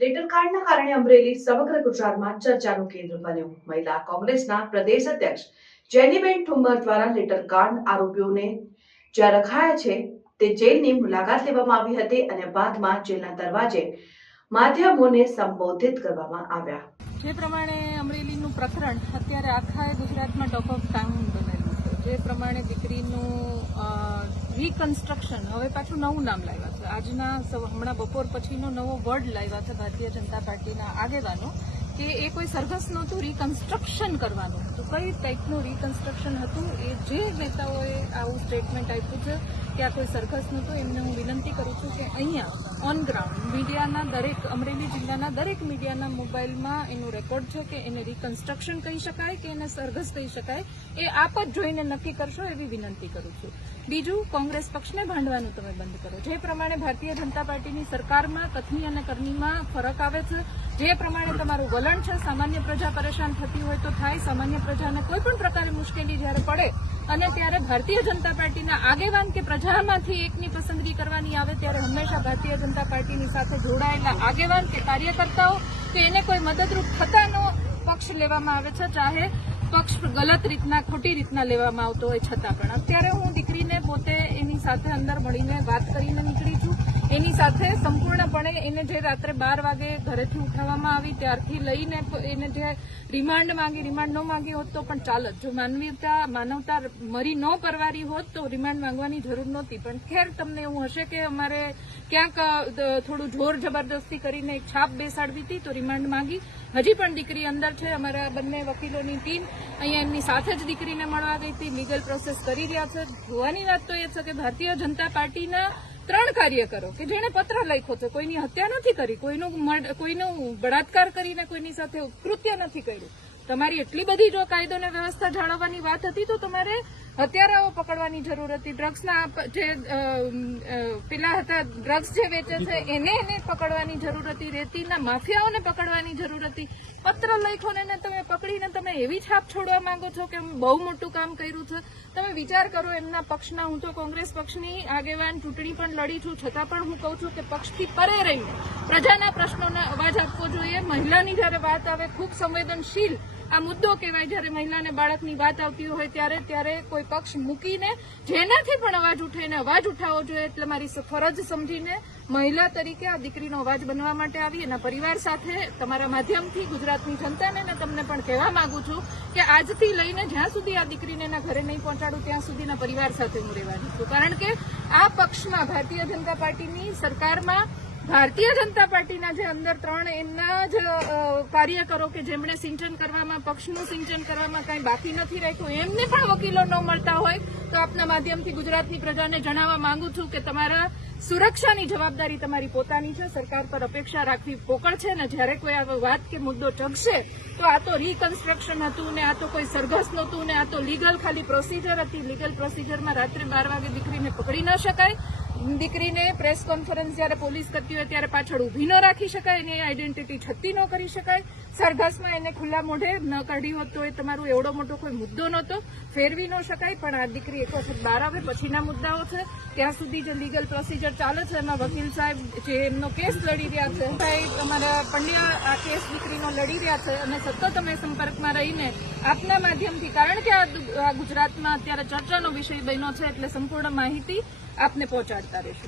લેટરકાર્ડના કારણે અમરેલી સમગ્ર ગુજરાતમાં ચર્ચાનું કેન્દ્ર બન્યું. મહિલા કોંગ્રેસના પ્રદેશ અધ્યક્ષ જેનીબેન ઠુમ્મર દ્વારા લેટરકાર્ડ આરોપીઓને જ્યાં રખાયા છે તે જેલની મુલાકાત લેવામાં આવી હતી અને બાદમાં જેલના દરવાજે માધ્યમોને સંબોધિત કરવામાં આવ્યા. જે પ્રમાણે અમરેલીનું પ્રકરણ અત્યારે આખા ગુજરાતમાં ટોપ ઓફ ટાઉન બનેલું છે, જે પ્રમાણે દીકરીનું રિકન્સ્ટ્રક્શન હવે પાછું નવું નામ લાવ્યા છે. આજના હમણાં બપોર પછીનો નવો વર્ડ લાવ્યા છે ભારતીય જનતા પાર્ટીના આગેવાનો કે એ કોઈ સરઘસ નહોતું, રિકન્સ્ટ્રક્શન કરવાનું હતું. કઈ ટાઈપનું રિકન્સ્ટ્રક્શન હતું એ જે નેતાઓએ આવું સ્ટેટમેન્ટ આપ્યું છે કે આ કોઈ સરઘસ નહોતું, એમને હું વિનંતી કરું છું કે અહીંયા ઓન ગ્રાઉન્ડ મીડિયાના દરેક અમરેલી જિલ્લાના દરેક મીડિયાના મોબાઈલમાં એનું રેકોર્ડ છે કે એને રિકન્સ્ટ્રક્શન કહી શકાય કે એને સરઘસ કહી શકાય, એ આપ જ જોઈને નક્કી કરશો એવી વિનંતી કરું છું. બીજું, કોંગ્રેસ પક્ષને ભાંડવાનું તમે બંધ કરો. જે પ્રમાણે ભારતીય જનતા પાર્ટીની સરકારમાં કથની અને કરનીમાં ફરક આવે છે, જે પ્રમાણે તમારું વલણ છે, સામાન્ય પ્રજા પરેશાન થતી હોય તો થાય, સામાન્ય પ્રજાને કોઈ પણ પ્રકારે મુશ્કેલી જ્યારે પડે અને ત્યારે ભારતીય જનતા પાર્ટીના આગેવાન કે પ્રજામાંથી એકની પસંદગી કરવાની આવે ત્યારે હંમેશા ભારતીય જનતા પાર્ટીની સાથે જોડાયેલા આગેવાન કે કાર્યકર્તાઓ કે એને કોઈ મદદરૂપ થતાનો પક્ષ લેવામાં આવે છે, ચાહે પક્ષ ગલત રીતના ખોટી રીતના લેવામાં આવતો હોય છતાં પણ. અત્યારે હું દીકરીને પોતે એની સાથે અંદર મળીને વાત કરીને નીકળી છું. એની સાથે સંપૂર્ણપણે એને જે રાત્રે 12 વાગે ઘરેથી ઉઠાવવામાં આવી ત્યારથી લઈને એને જે રિમાન્ડ ન માંગી હોત તો પણ ચાલત. જો માનવતા મરી ન પરવારી હોત તો રિમાન્ડ માંગવાની જરૂર નહોતી. પણ ખેર, તમને એવું હશે કે અમારે ક્યાંક થોડું જોર જબરદસ્તી કરીને એક છાપ બેસાડવી હતી તો રિમાન્ડ માંગી. હજી પણ દીકરી અંદર છે. અમારા બંને વકીલોની ટીમ અહીંયા એમની સાથે જ દીકરીને મળવા ગઈ હતી, લીગલ પ્રોસેસ કરી રહ્યા છે. જોવાની વાત તો એ છે કે ભારતીય જનતા પાર્ટીના 3 કાર્યકરો કે જેણે પત્ર લખ્યો છે, કોઈની હત્યા નથી કરી, કોઈનો બળાત્કાર કરીને કોઈની સાથે કૃત્ય નથી કર્યું. તમારી એટલી બધી જો કાયદો અને વ્યવસ્થા જાળવવાની વાત હતી તો તમારે હત્યારાઓ પકડવાની જરૂર હતી. ડ્રગ્સના જે પેલા હતા, ડ્રગ્સ જે વેચે છે એને પકડવાની જરૂર હતી, રેતીના માફિયાઓને પકડવાની જરૂર હતી. પત્ર લખ્યો ને તમે પકડીને તમે એવી છાપ છોડવા માંગો છો કે બહુ મોટું કામ કર્યું છે. તમે વિચાર કરો એમના પક્ષના. હું તો કોંગ્રેસ પક્ષની આગેવાન ચૂંટણી પણ લડી છું, છતાં પણ હું કહું છું કે પક્ષથી પરે રહીને પ્રજાના પ્રશ્નોને અવાજ આપવો જોઈએ. મહિલાની જયારે વાત આવે, ખૂબ સંવેદનશીલ આ મુદ્દો કહેવાય, જયારે મહિલાને બાળકની વાત આવતી હોય ત્યારે કોઈ પક્ષ મૂકીને જેનાથી પણ અવાજ ઉઠે એને અવાજ ઉઠાવવો જોઈએ. એટલે મારી ફરજ સમજીને મહિલા તરીકે આ દીકરીનો અવાજ બનવા માટે આવી. એના પરિવાર સાથે તમારા માધ્યમથી ગુજરાતની જનતાને તમને પણ કહેવા માંગુ છું કે આજથી લઈને જ્યાં સુધી આ દીકરીને એના ઘરે નહીં પહોંચાડું ત્યાં સુધીના પરિવાર સાથે હું રહેવાની છું. કારણ કે આ પક્ષમાં ભારતીય જનતા પાર્ટીની સરકારમાં ભારતીય જનતા પાર્ટીના જે અંદર 3 એમના જ કાર્યકરો કે જેમણે સિંચન કરવામાં, પક્ષનું સિંચન કરવામાં કંઈ બાકી નથી રાખ્યું, એમને પણ વકીલો ન મળતા હોય તો આપના માધ્યમથી ગુજરાતની પ્રજાને જણાવવા માંગુ છું કે તમારા સુરક્ષાની જવાબદારી તમારી પોતાની છે. સરકાર પર અપેક્ષા રાખવી પોકળ છે ને જ્યારે કોઈ આ વાત કે મુદ્દો ચગશે તો આ તો રિકન્સ્ટ્રક્શન હતું ને આ તો કોઈ સરઘસ નહોતું ને આ તો લીગલ ખાલી પ્રોસિજર હતી. લીગલ પ્રોસિજરમાં રાત્રે 12 વાગે દીકરીને પકડી ન શકાય. દીકરીને પ્રેસ કોન્ફરન્સ જયારે પોલીસ કરતી હોય ત્યારે પાછળ ઉભી ન રાખી શકાય, એની આઈડેન્ટિટી છતી ન કરી શકાય. સરઘસમાં એને ખુલ્લા મોઢે ન કાઢી હોત તો એ તમારો એવડો મોટો કોઈ મુદ્દો નહોતો, ફેરવી ન શકાય. પણ આ દીકરી એક વખત બહાર આવે પછીના મુદ્દાઓ છે, ત્યાં સુધી જે લીગલ પ્રોસિજર ચાલે છે એમાં વકીલ સાહેબ જે એમનો કેસ લડી રહ્યા છે, સાહેબ અમારા પંડ્યા આ કેસ દીકરીનો લડી રહ્યા છે અને સતત અમે સંપર્કમાં રહીને આપના માધ્યમથી, કારણ કે આ ગુજરાતમાં અત્યારે ચર્ચાનો વિષય બન્યો છે એટલે સંપૂર્ણ માહિતી આપને પહોંચાડતા રહેશું.